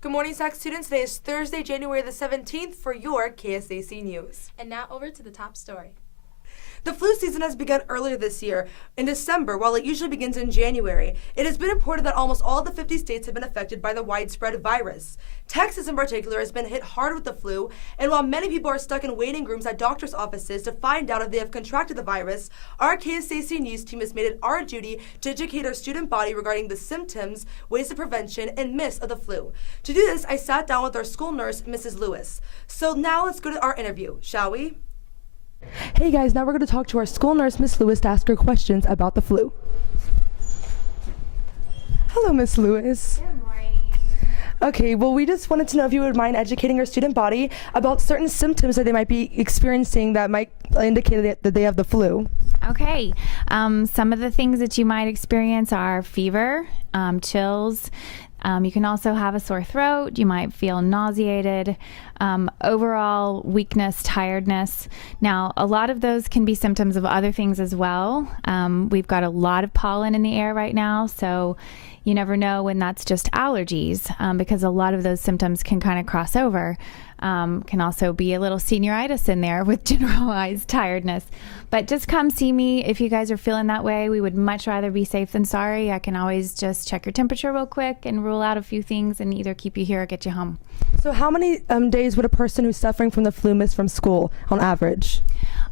Good morning, SAC students. Today is Thursday, January the 17th for your KSAC News. And now over to the top story. The flu season has begun earlier this year, in December, while it usually begins in January. It has been reported that almost all of the 50 states have been affected by the widespread virus. Texas in particular has been hit hard with the flu, and while many people are stuck in waiting rooms at doctor's offices to find out if they have contracted the virus, our KSAC News team has made it our duty to educate our student body regarding the symptoms, ways of prevention, and myths of the flu. To do this, I sat down with our school nurse, Mrs. Lewis. So now let's go to our interview, shall we? Hey guys, now we're going to talk to our school nurse, Miss Lewis, to ask her questions about the flu. Hello, Miss Lewis. Good morning. Okay, well, we just wanted to know if you would mind educating our student body about certain symptoms that they might be experiencing that might indicate that they have the flu. Okay, some of the things that you might experience are fever, chills. You can also have a sore throat. You might feel nauseated, overall weakness, tiredness. Now, a lot of those can be symptoms of other things as well. We've got a lot of pollen in the air right now, so you never know when that's just allergies, because a lot of those symptoms can kind of cross over. Can also be a little senioritis in there with generalized tiredness. But just come see me if you guys are feeling that way. We would much rather be safe than sorry. I can always just check your temperature real quick and rule out a few things and either keep you here or get you home. So how many days would a person who's suffering from the flu miss from school on average?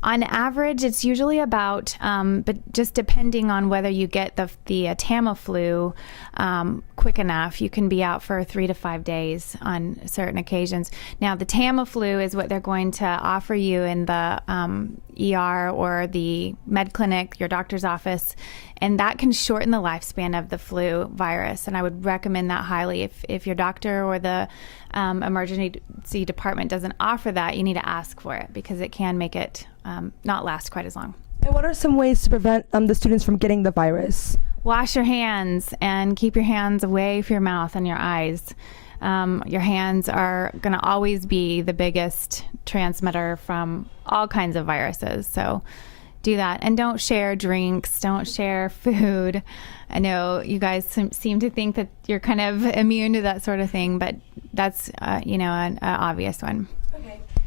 On average, it's usually about, but just depending on whether you get the Tamiflu quick enough, you can be out for 3 to 5 days on certain occasions. Now, the Tamiflu is what they're going to offer you in the ER or the med clinic, your doctor's office, and that can shorten the lifespan of the flu virus. And I would recommend that highly. If your doctor or the emergency department doesn't offer that, you need to ask for it because it can make it not last quite as long. And what are some ways to prevent the students from getting the virus? Wash your hands and keep your hands away from your mouth and your eyes. Your hands are going to always be the biggest transmitter from all kinds of viruses. So do that. And don't share drinks. Don't share food. I know you guys seem to think that you're kind of immune to that sort of thing, but that's, an obvious one.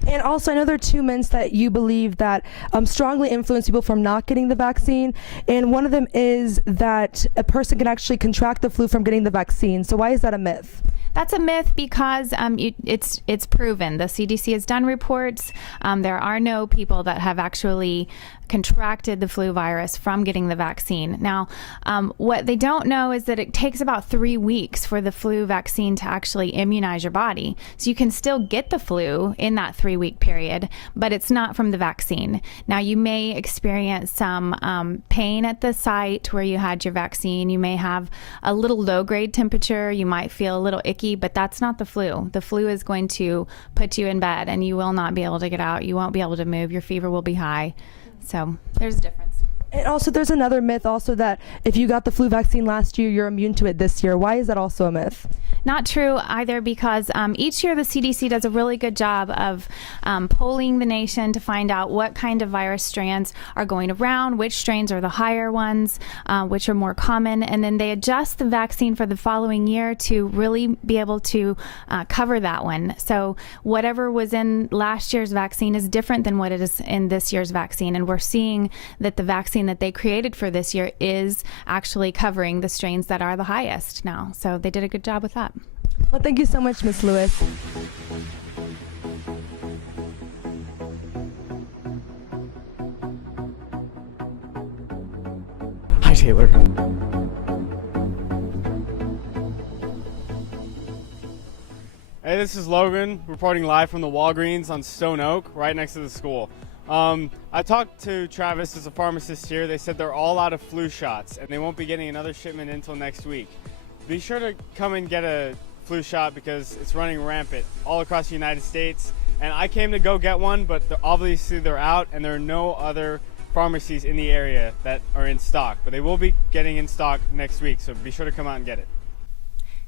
And also, I know there are 2 myths that you believe that strongly influence people from not getting the vaccine. And one of them is that a person can actually contract the flu from getting the vaccine. So why is that a myth? That's a myth because it's proven. The CDC has done reports. There are no people that have actually contracted the flu virus from getting the vaccine. Now, what they don't know is that it takes about 3 weeks for the flu vaccine to actually immunize your body. So you can still get the flu in that 3-week period, but it's not from the vaccine. Now, you may experience some pain at the site where you had your vaccine. You may have a little low-grade temperature. You might feel a little icky, but that's not the flu. The flu is going to put you in bed and you will not be able to get out. You won't be able to move. Your fever will be high. So there's a difference. And also there's another myth also that if you got the flu vaccine last year, you're immune to it this year. Why is that also a myth? Not true either, because each year the CDC does a really good job of polling the nation to find out what kind of virus strands are going around, which strains are the higher ones, which are more common, and then they adjust the vaccine for the following year to really be able to cover that one. So whatever was in last year's vaccine is different than what it is in this year's vaccine, and we're seeing that the vaccine that they created for this year is actually covering the strains that are the highest now. So they did a good job with that. Well, thank you so much, Miss Lewis. Hi, Taylor. Hey, this is Logan reporting live from the Walgreens on Stone Oak, right next to the school. I talked to Travis, as a pharmacist here. They said they're all out of flu shots and they won't be getting another shipment until next week. Be sure to come and get a flu shot because it's running rampant all across the United States. And I came to go get one, but obviously they're out and there are no other pharmacies in the area that are in stock, but they will be getting in stock next week, so be sure to come out and get it.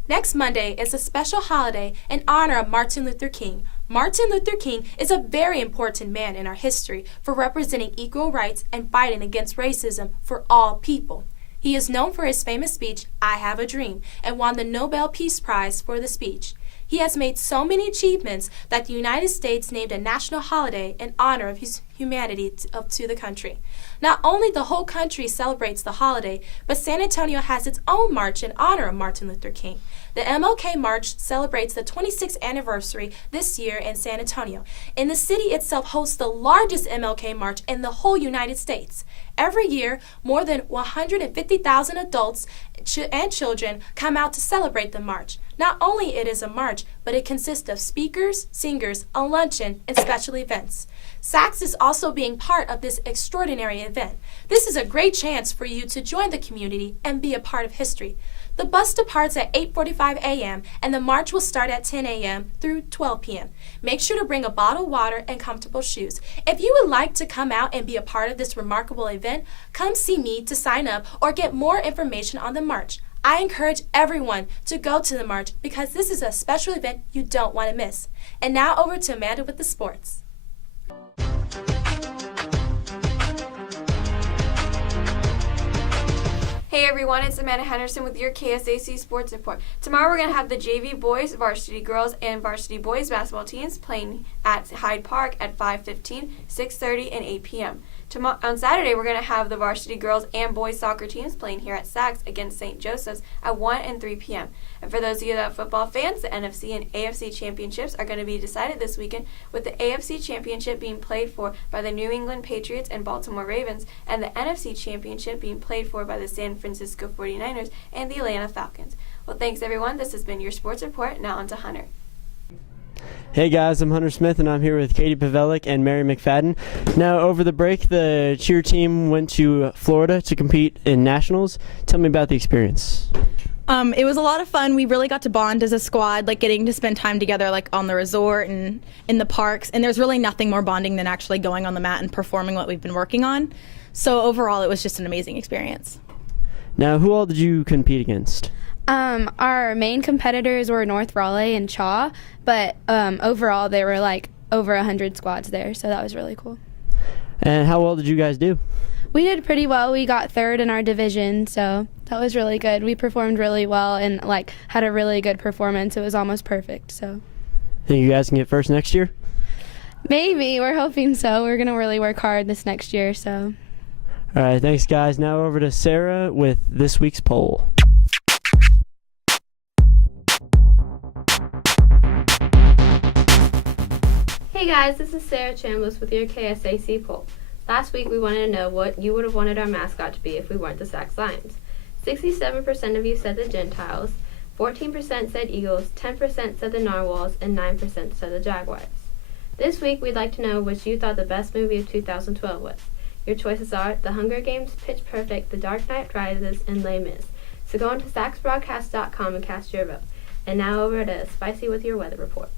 Next Monday is a special holiday in honor of Martin Luther King. Martin Luther King is a very important man in our history for representing equal rights and fighting against racism for all people. He is known for his famous speech, "I Have a Dream," and won the Nobel Peace Prize for the speech. He has made so many achievements that the United States named a national holiday in honor of his humanity to the country. Not only the whole country celebrates the holiday, but San Antonio has its own march in honor of Martin Luther King. The MLK March celebrates the 26th anniversary this year in San Antonio, and the city itself hosts the largest MLK March in the whole United States. Every year, more than 150,000 adults and children come out to celebrate the march. Not only it is a march, but it consists of speakers, singers, a luncheon, and special events. SACS is also being part of this extraordinary event. This is a great chance for you to join the community and be a part of history. The bus departs at 8:45 a.m. and the march will start at 10 a.m. through 12 p.m. Make sure to bring a bottle of water and comfortable shoes. If you would like to come out and be a part of this remarkable event, come see me to sign up or get more information on the march. I encourage everyone to go to the march because this is a special event you don't want to miss. And now over to Amanda with the sports. Hey everyone, it's Amanda Henderson with your KSAC Sports Report. Tomorrow we're going to have the JV boys, varsity girls, and varsity boys basketball teams playing at Hyde Park at 5:15, 6:30, and 8 p.m. On Saturday we're going to have the varsity girls and boys soccer teams playing here at SACS against St. Joseph's at 1 and 3 p.m. And for those of you that are football fans, the NFC and AFC championships are going to be decided this weekend, with the AFC championship being played for by the New England Patriots and Baltimore Ravens, and the NFC championship being played for by the San Francisco 49ers and the Atlanta Falcons. Well, thanks everyone. This has been your sports report. Now on to Hunter. Hey guys, I'm Hunter Smith and I'm here with Katie Pavelic and Mary McFadden. Now, over the break, the cheer team went to Florida to compete in nationals. Tell me about the experience. It was a lot of fun. We really got to bond as a squad, like getting to spend time together like on the resort and in the parks. And there's really nothing more bonding than actually going on the mat and performing what we've been working on. So overall, it was just an amazing experience. Now, who all did you compete against? Our main competitors were North Raleigh and Chaw, but overall there were like over 100 squads there, so that was really cool. And how well did you guys do? We did pretty well. We got third in our division, so that was really good. We performed really well and like had a really good performance. It was almost perfect. So Think you guys can get first next year? maybe, we're hoping so. We're going to really work hard this next year, so. All right, thanks guys. Now over to Sarah with this week's poll. Hey guys, this is Sarah Chambliss with your KSAC poll. Last week we wanted to know what you would have wanted our mascot to be if we weren't the Sacs Lions. 67% of you said the Gentiles, 14% said Eagles, 10% said the Narwhals, and 9% said the Jaguars. This week we'd like to know which you thought the best movie of 2012 was. Your choices are The Hunger Games, Pitch Perfect, The Dark Knight Rises, and Les Mis. So go on to sacsbroadcast.com and cast your vote. And now over to Spicy with your weather report.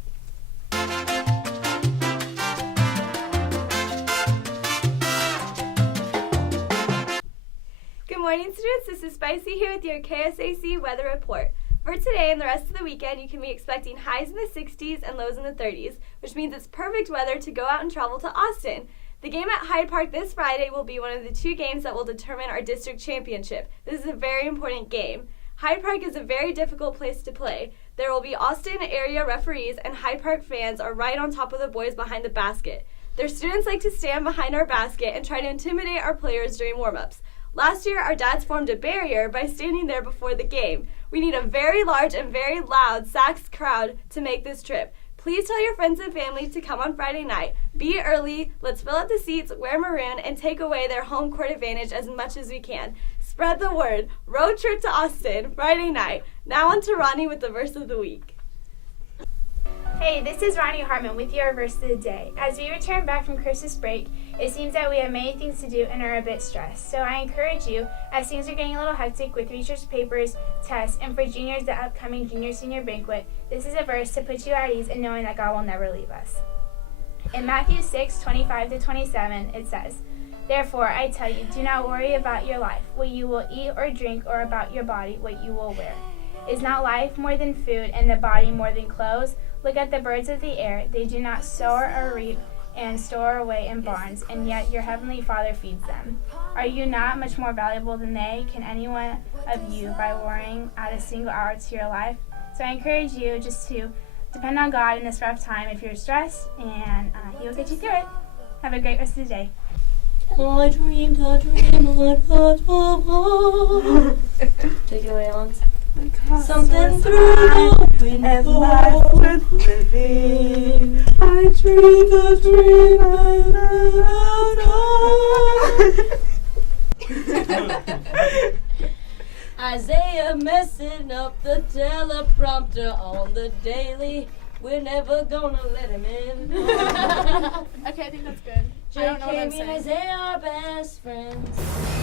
Good morning, students. This is Spicy here with your KSAC weather report. For today and the rest of the weekend, you can be expecting highs in the 60s and lows in the 30s, which means it's perfect weather to go out and travel to Austin. The game at Hyde Park this Friday will be one of the two games that will determine our district championship. This is a very important game. Hyde Park is a very difficult place to play. There will be Austin area referees, and Hyde Park fans are right on top of the boys behind the basket. Their students like to stand behind our basket and try to intimidate our players during warm-ups. Last year, our dads formed a barrier by standing there before the game. We need a very large and very loud Sacs crowd to make this trip. Please tell your friends and family to come on Friday night. Be early, let's fill up the seats, wear maroon, and take away their home court advantage as much as we can. Spread the word. Road trip to Austin, Friday night. Now on to Ronnie with the verse of the week. Hey, this is Ronnie Hartman with your verse of the day. As we return back from Christmas break, it seems that we have many things to do and are a bit stressed. So I encourage you, as things are getting a little hectic with research papers, tests, and for juniors, the upcoming junior-senior banquet, this is a verse to put you at ease in knowing that God will never leave us. In Matthew 6:25-27, it says, Therefore, I tell you, do not worry about your life, what you will eat or drink, or about your body, what you will wear. Is not life more than food, and the body more than clothes? Look at the birds of the air. They do not sow or reap and store away in barns, and yet your heavenly Father feeds them. Are you not much more valuable than they? Can any one of you, by worrying, add a single hour to your life? So I encourage you just to depend on God in this rough time if you're stressed, and He will get you through it. Have a great rest of the day. I dreamed a dream on God's heart. Take it away, Ellen. Something through the window and life worth living. I dreamed a dream Isaiah messing up the teleprompter on the daily. We're never gonna let him in. Okay, I think that's good. I don't know what I'm JK and saying. Isaiah are best friends.